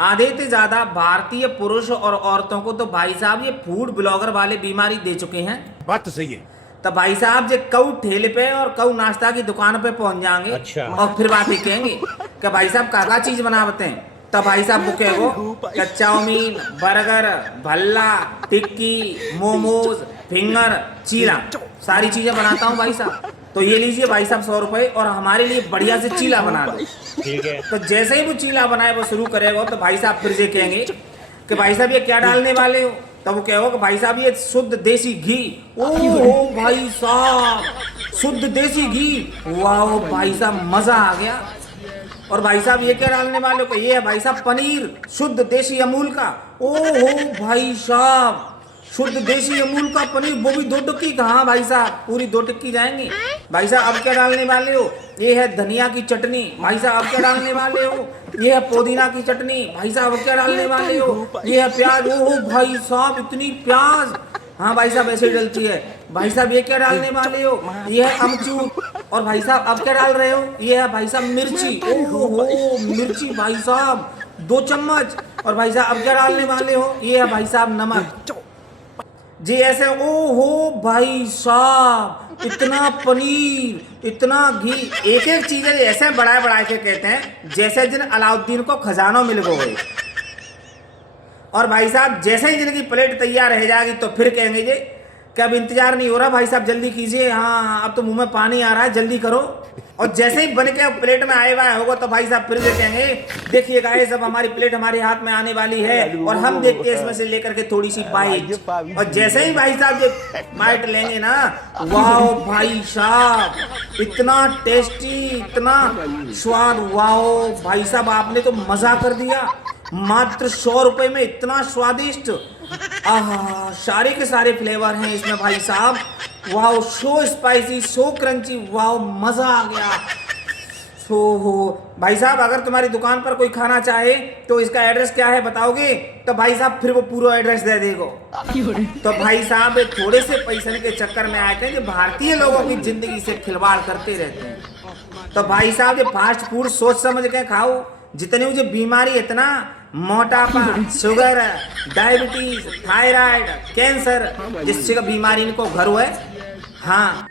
आधे से ज्यादा भारतीय पुरुष और औरतों को तो भाई साहब ये फूड ब्लॉगर वाले बीमारी दे चुके हैं। बात तो सही है। तो भाई साहब जो कऊ ठेले पे और कऊ नाश्ता की दुकान पे पहुंच जाएंगे। अच्छा। और फिर बात ही कहेंगे कि भाई साहब का चीज बनाते हैं। तब भाई साहब बुके वो चाउमीन, बर्गर, भल्ला, टिक्की, मोमोज, फिंगर, चीला, सारी चीजें बनाता हूँ भाई साहब। तो ये लीजिए भाई साहब 100 रुपए और हमारे लिए बढ़िया से चीला बना दो। ठीक है। तो जैसे ही वो चीला बनाए वो शुरू करेगा तो भाई साहब फिर से कहेंगे कि भाई साहब ये क्या डालने वाले हो। तब वो कहेगा कि भाई साहब ये शुद्ध देसी घी। ओह भाई साहब शुद्ध देसी घी, वाह भाई साहब मजा आ गया। और भाई साहब ये क्या डालने वाले हो। ये है भाई साहब पनीर शुद्ध देसी अमूल का। ओहो भाई साहब शुद्ध देसी अमूल का पनीर, वो भी 2 टिक्की कहाँ भाई साहब, पूरी 2 टिक्की जाएंगी। भाई साहब अब क्या डालने वाले हो। ये है धनिया की चटनी। भाई साहब अब क्या डालने वाले हो। ये है पुदीना की चटनी। भाई साहब अब क्या डालने वाले हो। ये है प्याज। ओहो भाई साहब इतनी प्याज। हाँ भाई साहब ऐसे ही डलती है। भाई साहब ये क्या डालने वाले हो। ये है अमचूर। और भाई साहब अब क्या डाल रहे हो। ये है भाई साहब मिर्ची। ओहो मिर्ची भाई साहब 2 चम्मच। और भाई साहब अब क्या डालने वाले हो। ये है भाई साहब नमक जी ऐसे। ओहो भाई साहब इतना पनीर इतना घी, एक एक चीजें ऐसे बढ़ा बढ़ा के कहते हैं जैसे जिन अलाउद्दीन को खजाना मिल गए। और भाई साहब जैसे ही जिनकी प्लेट तैयार रह जाएगी तो फिर कहेंगे जी कि अब इंतजार नहीं हो रहा भाई साहब जल्दी कीजिए, हाँ अब तो मुंह में पानी आ रहा है जल्दी करो। और जैसे ही बन के प्लेट में आए हुआ होगा तो भाई साहब फिर से कहेंगे देखिए गाइस अब हमारी प्लेट हमारे हाथ में आने वाली है और हम देखते हैं इसमें से लेकर के थोड़ी सी बाइट। और जैसे ही भाई साहब ये बाइट लेंगे ना, वाह भाई साहब इतना टेस्टी इतना स्वाद, वाह भाई साहब आपने तो मजा कर दिया। मात्र 100 रुपए में इतना स्वादिष्ट, सारे के सारे फ्लेवर हैं इसमें भाई साहब। वाह सो स्पाइसी सो क्रंची, वाह मजा आ गया। सो हो भाई साहब अगर तुम्हारी दुकान पर कोई खाना चाहे तो इसका एड्रेस क्या है बताओगे। तो भाई साहब फिर वो पूरा एड्रेस दे देगो। तो भाई साहब थोड़े से पैसे के चक्कर में आए थे जो भारतीय लोगों की जिंदगी से खिलवाड़ करते रहते हैं। तो भाई साहब ये फास्ट फूड सोच समझ के खाओ। जितनी मुझे बीमारी इतना मोटापा, शुगर, डायबिटीज, थायराइड, कैंसर, जिससे का बीमारी इनको घर हुआ है। हाँ